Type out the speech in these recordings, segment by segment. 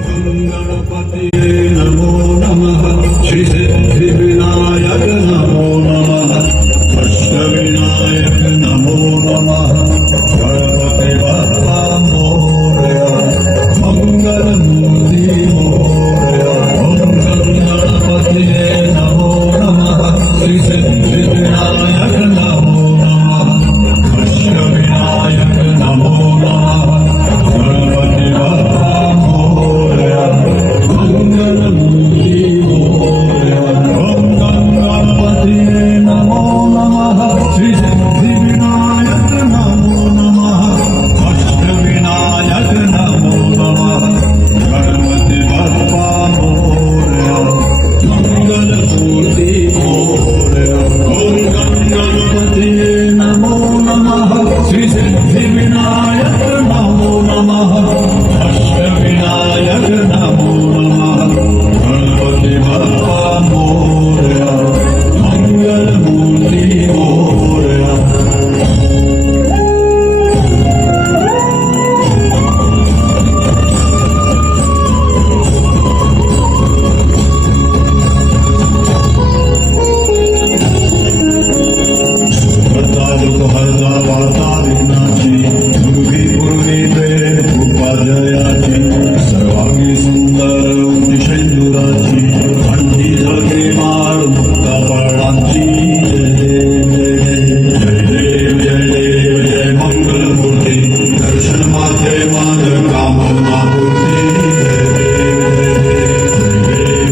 गणपति नमो नमः श्री सिद्धि विनायक नमो नमः अष्टविनायक नमो नमः गणपति बप्पा मोरया मंगल मूर्ति मोरया ओम गणपति नमो नमः श्री सिद्धि विनायक नमो नमः अष्टविनायक नमो नमः गणपति बप्पा मोरया मंगल मूर्ति मोरया ओम गणपति नमो नमः श्री सिद्धि विनायक नमो नमः अष्टविनायक नमो नमः गणपति बप्पा मोरया मंगल मूर्ति मोरया ओम गणपति नमो नमः श्री सिद्धि विनायक नमो नमः अष्टविनायक नमो नमः गणपति बप्पा मोरया मंगल मूर्ति मोरया भद्रायुक्त हरदा वार्ता विघ्नाची दुर्गी पूर्वी प्रेम कृपा जयाची सर्वांगी सुंदर अतिशैंदुराची अंडी झळके माळ मुक्ता फळांची जय देव जय देव जय मंगल मूर्ती दर्शन माथे मान कामना मूर्ती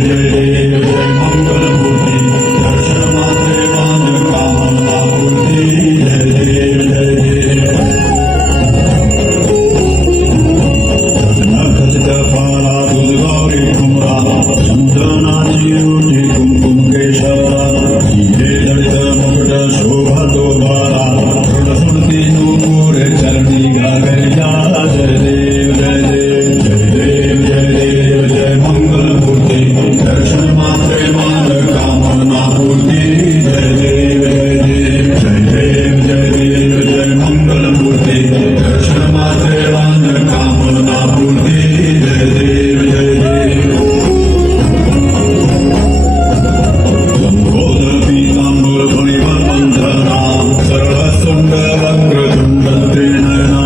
जय देव जय मंगल मूर्ती दर्शन माथे मान कामना मूर्ती जय देव जय देव नखचित फाला दुर्गौरी कुमरा चंदनाची रोटी कुमकुम केशरा हिरे जडित मुकुट शोभा दोबारा सुरती नूपुर चरणी गागरिया जय देव जय देव जय देव जय देव जय मंगल मूर्ति दर्शन मात्रे मान कामना पूर्ति जय देव जय देव जय देव जय देव जय मंगल मूर्ति दर्शन मात्रे मान कामना पूर्ति जय देव जय देव लंबोदर पीतांबर फणिवर बंधना सरळ सुंड वक्रतुंड त्रिनयना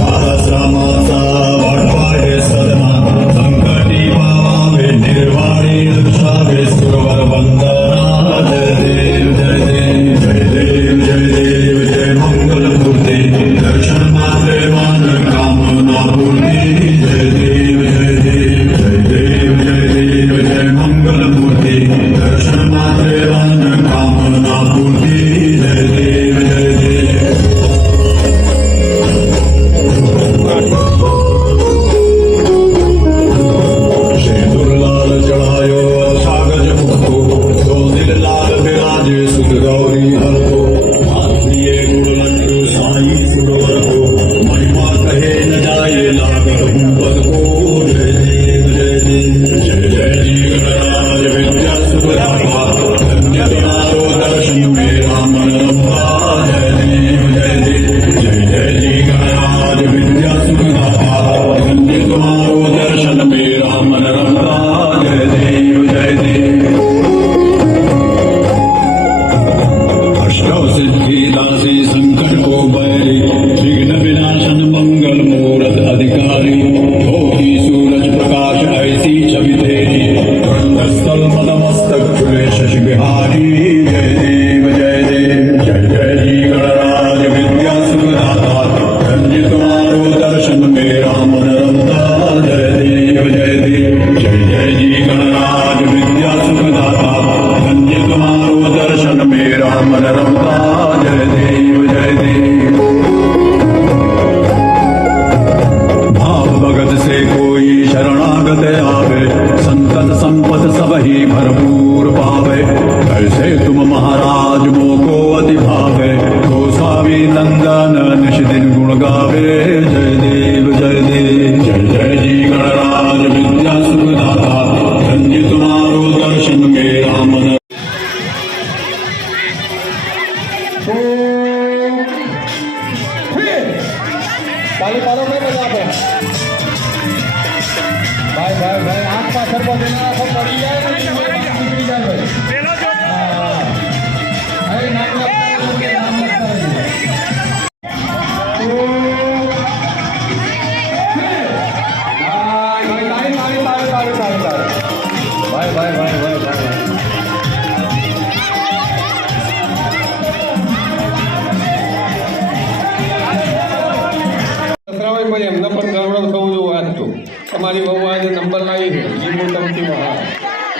बालश्रमाचा वाढवाडे सदना संकटी पावावे निर्वाणी रक्षावे सुरवर वंदना जय देव जय देव जय देव जय देव जय मंगल मूर्ति दर्शन मात्रे मान कामना पूर्ति जय देव जय देव जय देव जय देव जय मंगल मूर्ति दर्शन मात्रे मान कामना पूर्ति जय देव जय देव शेंदूरलाल चढ़ायो सागज मुक्तो दो दिल लाल विराजे सुख गौरी हरतो प्रिय गुण लड्डू साई सुरवर को महिमा कहे न जाए लागर पद को जय देव जय देव जय जय जी गणराज विद्या सुखदाता धन्य तुम्हारो दर्शन मेरा मन रंभा जय देव जय देव जय जय जी गणराज विद्या सुखदाता धन्य तुम्हारो दर्शन मेरा मन रंभा जय देव जय देव अष्टौ सिद्धि दासी संकट को बैरी विघ्न विनाशन मंगल मूरत अधिकारी होती सूरज प्रकाश ऐसी छवि तेरी स्थल मदमस्तक खुले शशि बिहारी जय देव जय देव जय जय जी गणराज विद्या सुखदाता धन्य तुम्हारो दर्शन मेरा मन रमता जय देव जय देव जय जय जी गणराज विद्या सुखदाता धन्य तुम्हारो दर्शन मेरा मन रमता जय देव जय देव भाव भगत से कोई शरणागत आवे संतन संपत सब ही भरपूर पावे ऐसे तुम महाराज मोको अति भावे गोसावी नंदन निश दिन गुण गावे जय देव जय देव બધેલા આખો પડી જાય ને નીકળી જાય ભાઈ. હા. હવે નામ લખતા રહેજો, નામ લખતા રહેજો. એમને પણ ગૌરવ થવું જોઈએ આજ તો તમારી બહુ આજે નંબર લાવી છે લીંબુ ચમચીમાં. હા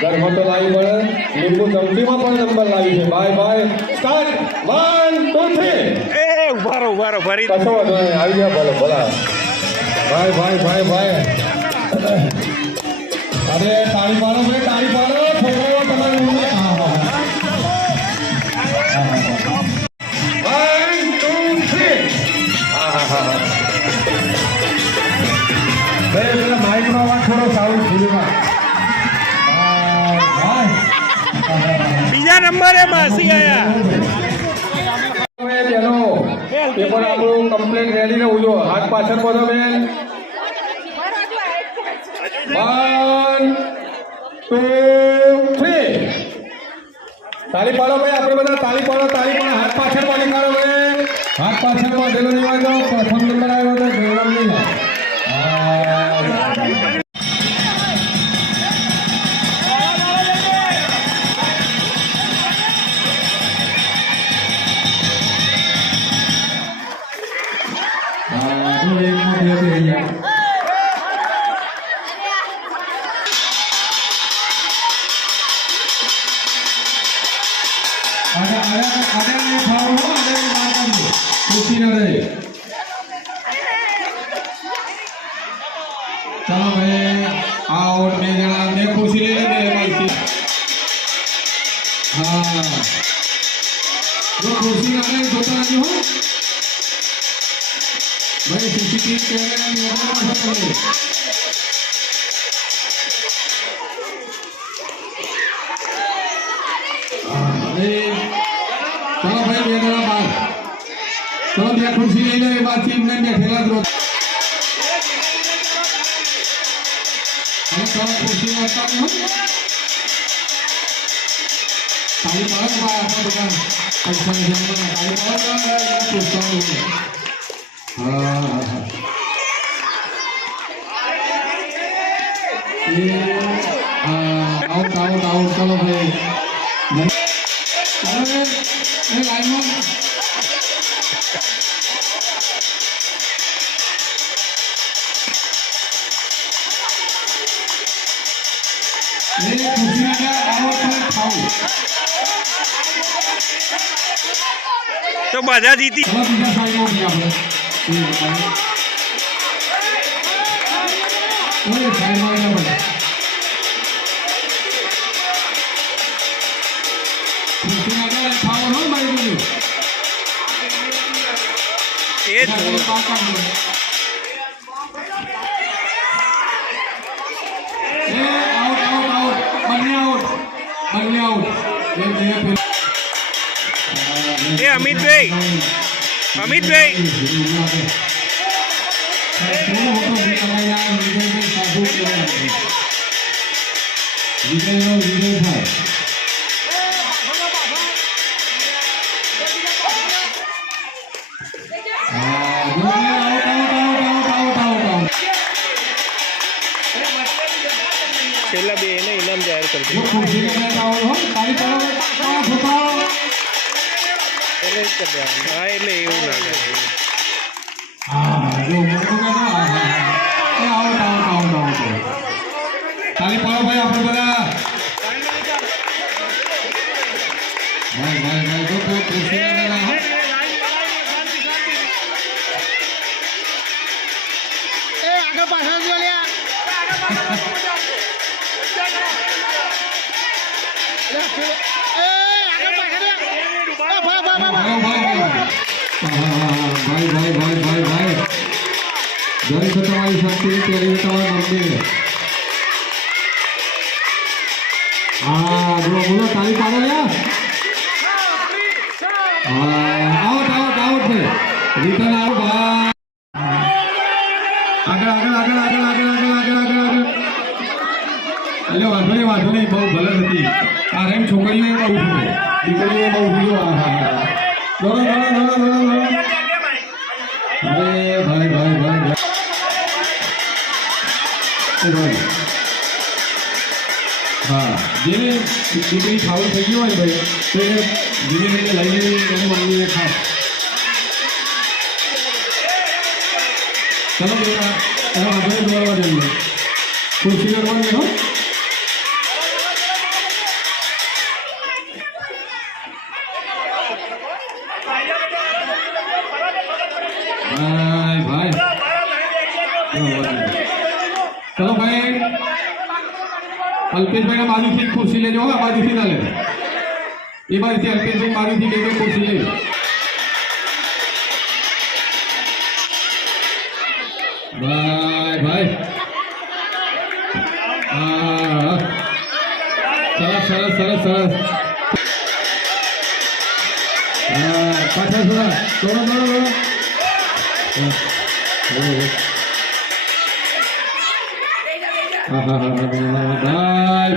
ઘરમાં તો લાવી પડે, લીંબુ ચમચીમાં પણ નંબર લાવી છે. બાય બાય સ્ટાર્ટ 1 2 3 ઉભારો ફરી કશો વાંધો નહીં, આવી ગયા ભલે ભલા. ભાઈ અરે તાળી પાડો ભાઈ, તાળી પાડો છોકરાઓ તમારે. હા 1 2 3 હા માઇક નો અવાજ થોડો સાઉન્ડ ફૂલમાં. બીજા નંબરે માસી આયા. બેનો પેપર આપણું કમ્પ્લેટ રેડી રહેવું જો. હાથ પાછળ બધો બેન. 1 2 3 તાળી પાડો ભાઈ, આપણે બધા તાળી પાડો. હાથ પાછળ પાડી કાઢો ભાઈ. હાથ પાછળ બાંધેલો નહીં વાંધો. પ્રથમ નંબર આવ્યો તો ગૌરવ નહીં. ચાલો ભાઈ આઉટ. બે જણા બે ખુશી લઈ લે એમાંથી. હા જો ખુશી ના લઈ જોતા રહેજો હો ભાઈ. સીસીટીવી કેમેરાની નજરમાં ફસાવે. ચલો ભાઈ બે જણા બહાર. ચલો બે ખુરશી લઈ લે એ બાદથી એમને બેઠેલા જ રહો. ચલો ખુરશી વાંચતા નહીં. તાળી પાડો ભાઈ, આપણા બધા પૈસાની જમવાના તાળી પાડો. પ્રોત્સાહન હા આઉટ. ચલો ભાઈ લાઈનમાં તો બધા જીતી. બીજા સાઈડમાં આપણે એ થોડું એ અમિતભાઈ છેલ્લા બે એને ઇનામ જાહેર કરી દીધું. હા એટલે એવું ના કરે. તાલી પાડો ભાઈ આપણે બધા. આગળ પાછળ જો લ્યા. ભાઈ જય તો તમારી શક્તિ તેરી તમારા મંદિર. હા બોલો તાળી પાડો લ્યા. આઉટ ભાઈ રિટર્ન આવો ભાઈ. આગળ એટલે વાંધો નહીં બહુ ભલે હતી આ રેમ છોકરીઓ બહુ છે દીકરીઓ બહુ થયો હા હા હા દોડો અરે ભાઈ હા જેને દીકરી ફાઉલ થઈ ગયો હોય ભાઈ તો એ ધીમે ધીમે લઈને એને માંગીને ખાસ ચલો બેટા તારા વાંધો દોડવા જઈએ ખુરશી કરવાની હો ભાઈ ચલો ભાઈ અલ્પેશભાઈ બાજુથી ખુરશી લેજો આ બાજુથી ના લે એ બાજુથી અલ્પેશભાઈ બાજુથી લેજો ખુરશી લે ભાઈ હા સરસ પાછા દોડો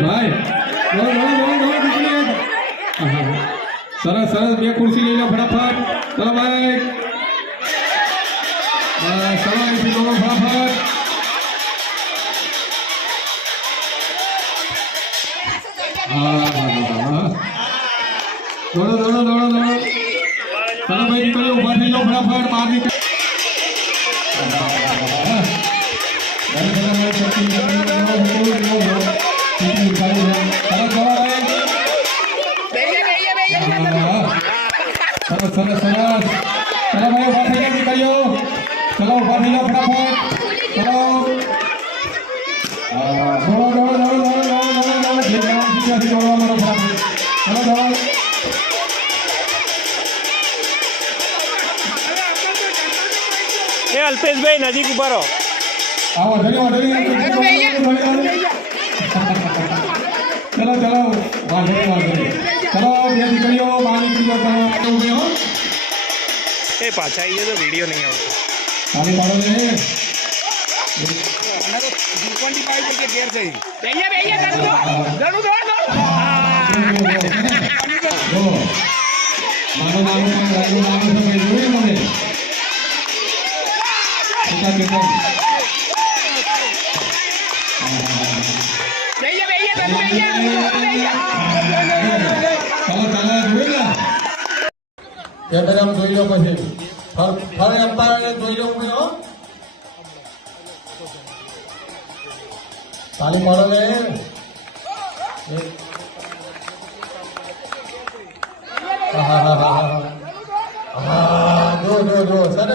ભાઈ સરસ બે ખુરશી લઈ લો ફટાફટ ચલો ભાઈ ચલો અહીંથી દોડો ફટાફટ દોડો ચલો ભાઈ નીકળો ઉભા થઈ જાઓ ફટાફટ બહાર નીકળો સરસ ચલો ભાઈ ઉભા થઈ જાઓ નીકળ્યો ચલો ઉભા થઈ જાઓ ફટાફટ ચલો એ અલ્પેશભાઈ નજીક ઉભા રહો આવો ચલો બે દીકરીઓ બહાર નીકળી જાઓ એ પાછા આવીએ તો વિડીયો નહીં આવતો ખાલી પાડો ને જોઈ લો પછી ફરી અમ્પાયર જોઈ લો તાલી પાડો ને જો સર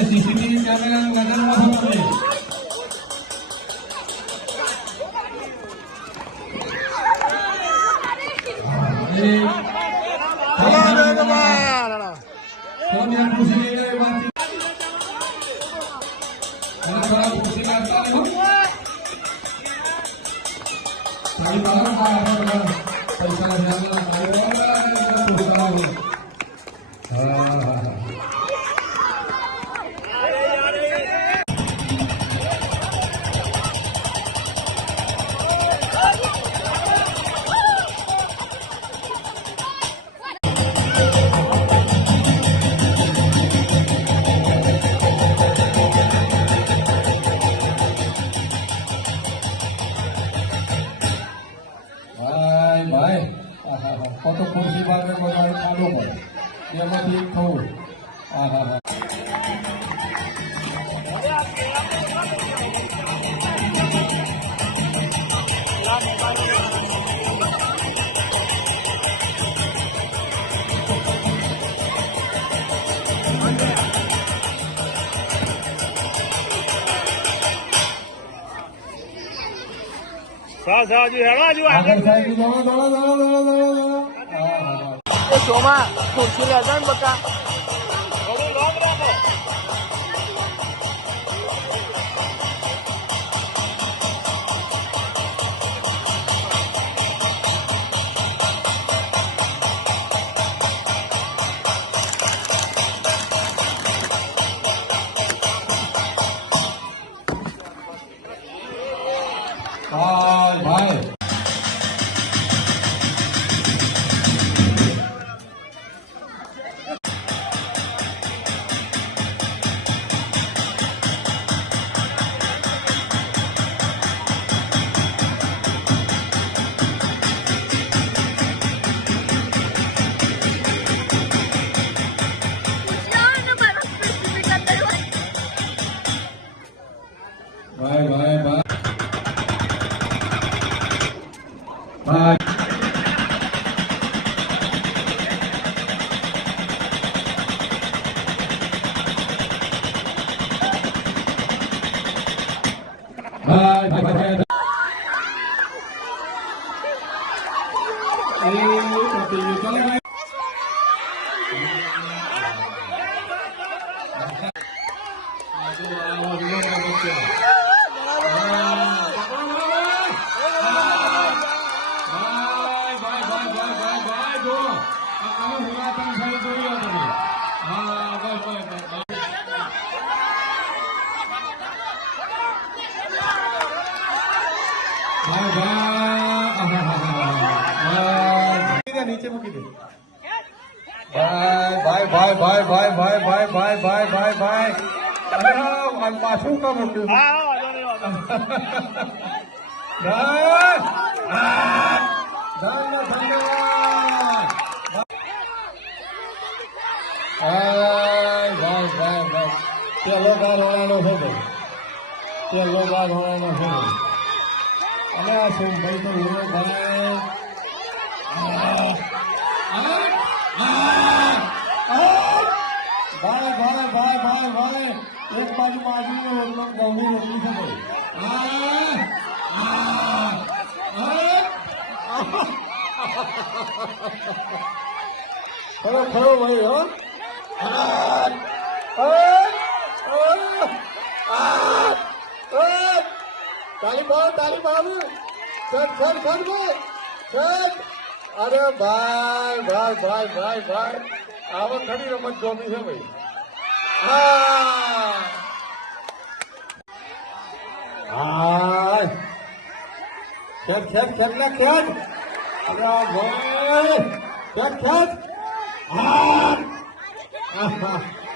સીસીટીવી કેમેરા નજરમાં પડે ફોટો ખુરશી બાદ બધા ફોટો પડે એમાંથી એક થવું સોમા ખુરશી લેજો ને બકા ભાઈ ભાઈ નીચે મૂકી દે ભાઈ અરે પાછું કામ મૂક્યું પેલો ગાર હોવાનો છે ભાઈ પેલો ગાર હોવાનો છે ભાઈ અને આ સોમભાઈ તો એવો ભાઈ ભાઈ એક બાજુ બાજુ ગમી રોટલી છે ભાઈ ખરો ભાઈ હો તાલી બાબુ અરે ભાઈ આવા ખરી રમત જોમી છે ભાઈ ખેત ને ખેત અરે ભાઈ ખેત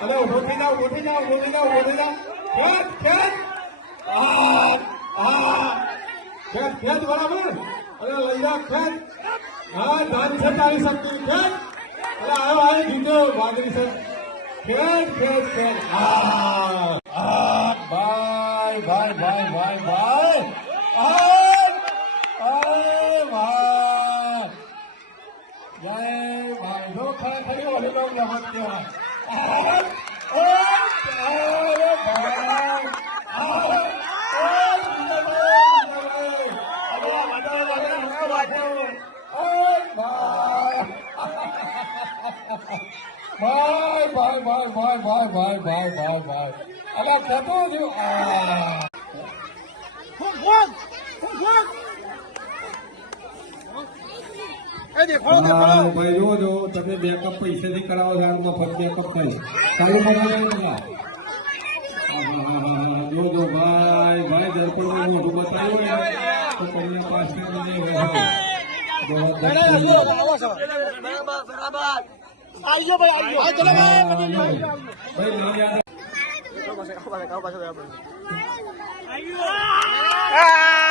અરે ઉભો થઈ જાઓ ખેત બરાબર અરે લઈ જાઓ ખેત હા ધાન છે તારી શક્તિ ખેત અરે આવ્યો જીતો વાદળી છે ખેત ભાઈ ભાઈ જો ખરી ઓલી લોક રમત કહેવાય ભાઈ અલા કહેતો જો ભાઈ જો તમે બેકઅપ પૈસાથી કરાવો જાણમાં ફક્ત બેકઅપ કરી સારું જો ભાઈ દર્પણ મોટું બતાવ્યું તો કન્યા પાછળ ભાઈ